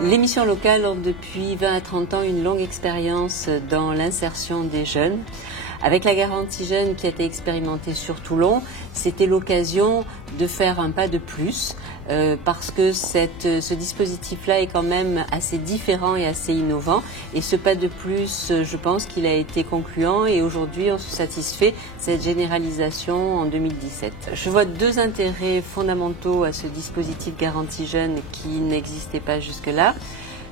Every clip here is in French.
Les missions locales ont depuis 20 à 30 ans une longue expérience dans l'insertion des jeunes. Avec la garantie jeune qui a été expérimentée sur Toulon, c'était l'occasion de faire un pas de plus parce que ce dispositif-là est quand même assez différent et assez innovant. Et ce pas de plus, je pense qu'il a été concluant et aujourd'hui on se satisfait de cette généralisation en 2017. Je vois deux intérêts fondamentaux à ce dispositif garantie jeune qui n'existait pas jusque-là.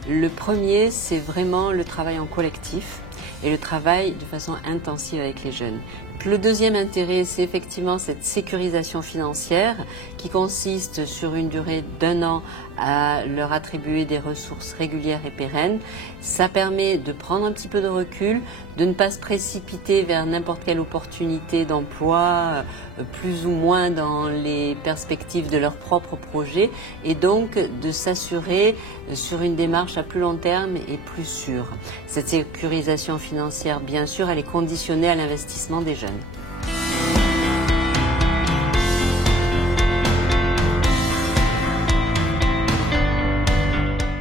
Le premier, c'est vraiment le travail en collectif et le travail de façon intensive avec les jeunes. Le deuxième intérêt, c'est effectivement cette sécurisation financière qui consiste sur une durée d'1 an à leur attribuer des ressources régulières et pérennes. Ça permet de prendre un petit peu de recul, de ne pas se précipiter vers n'importe quelle opportunité d'emploi, plus ou moins dans les perspectives de leur propre projet, et donc de s'assurer sur une démarche à plus long terme et plus sûre. Cette sécurisation financière, bien sûr, elle est conditionnée à l'investissement des jeunes.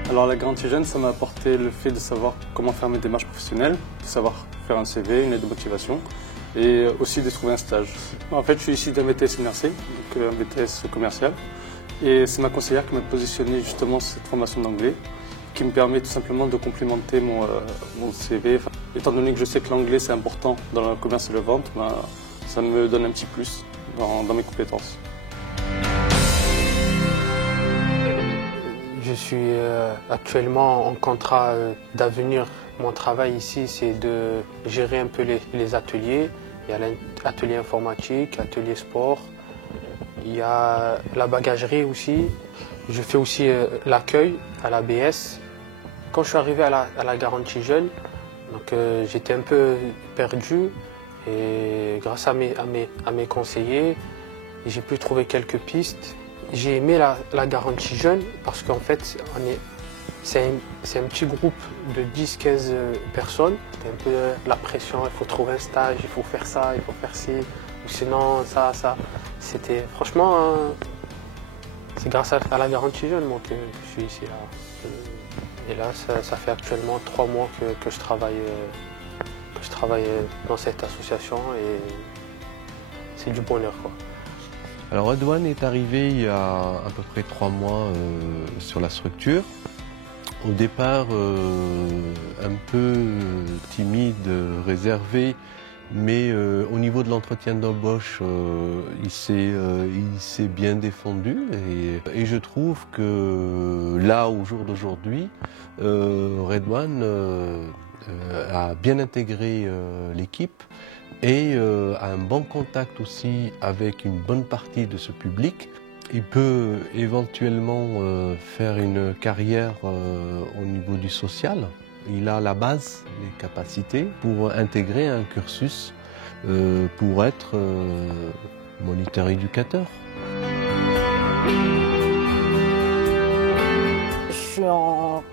Alors la garantie jeune, ça m'a apporté le fait de savoir comment faire mes démarches professionnelles, de savoir faire un CV, une lettre de motivation et aussi de trouver un stage. En fait, je suis issu d'un BTS NRC, donc un BTS commercial, et c'est ma conseillère qui m'a positionné justement cette formation d'anglais qui me permet tout simplement de complémenter mon CV. Enfin, étant donné que je sais que l'anglais c'est important dans le commerce et la vente, ça me donne un petit plus dans mes compétences. Je suis actuellement en contrat d'avenir. Mon travail ici, c'est de gérer un peu les ateliers. Il y a l'atelier informatique, atelier sport. Il y a la bagagerie aussi. Je fais aussi l'accueil à l'ABS. Quand je suis arrivé à la garantie jeune, j'étais un peu perdu. Et grâce à mes conseillers, j'ai pu trouver quelques pistes. J'ai aimé la garantie jeune parce qu'en fait, c'est un petit groupe de 10-15 personnes. C'est un peu la pression, il faut trouver un stage, il faut faire ça, il faut faire ci, ou sinon ça. C'était franchement, c'est grâce à la garantie jeune moi, que je suis ici. Là. Et là, ça fait actuellement 3 mois que je travaille dans cette association et c'est du bonheur, quoi. Alors Redouane est arrivé il y a à peu près 3 mois sur la structure. Au départ un peu timide, réservé, mais au niveau de l'entretien d'embauche, il s'est bien défendu et je trouve que là, au jour d'aujourd'hui, Redouane a bien intégré l'équipe et a un bon contact aussi avec une bonne partie de ce public. Il peut éventuellement faire une carrière au niveau du social. Il a la base, les capacités pour intégrer un cursus pour être moniteur éducateur. Je suis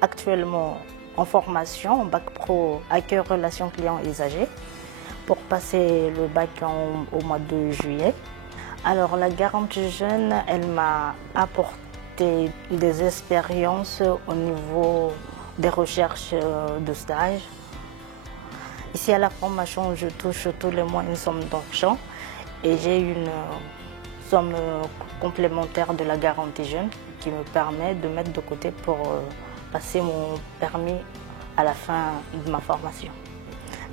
actuellement en formation en bac pro accueil relations clients et usagers pour passer le bac au mois de juillet. Alors la garantie jeune, elle m'a apporté des expériences au niveau des recherches de stage. Ici à la formation, je touche tous les mois une somme d'argent et j'ai une somme complémentaire de la garantie jeune qui me permet de mettre de côté pour passer mon permis à la fin de ma formation.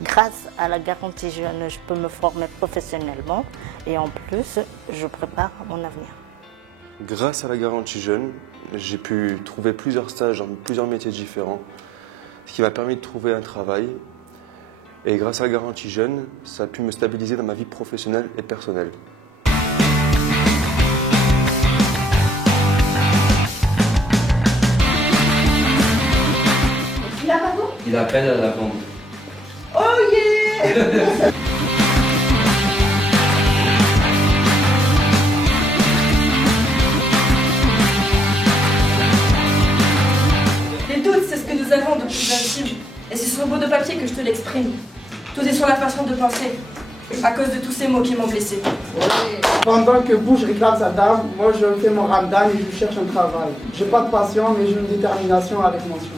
Grâce à la garantie jeune, je peux me former professionnellement et en plus, je prépare mon avenir. Grâce à la garantie jeune, j'ai pu trouver plusieurs stages dans plusieurs métiers différents, ce qui m'a permis de trouver un travail. Et grâce à la garantie jeune, ça a pu me stabiliser dans ma vie professionnelle et personnelle. Il a pas d'eau ? Il appelle à la vente. Oh yeah! Les doutes, c'est ce que nous avons de plus intime. Et c'est sur le bout de papier que je te l'exprime. Tout est sur la façon de penser. À cause de tous ces mots qui m'ont blessé. Pendant que Bouche réclame sa dame, moi je fais mon ramadan et je cherche un travail. J'ai pas de passion, mais j'ai une détermination avec mention.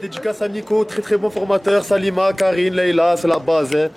Dédicace à Nico, très bon formateur, Salima, Karine, Leïla, c'est la base. Hein.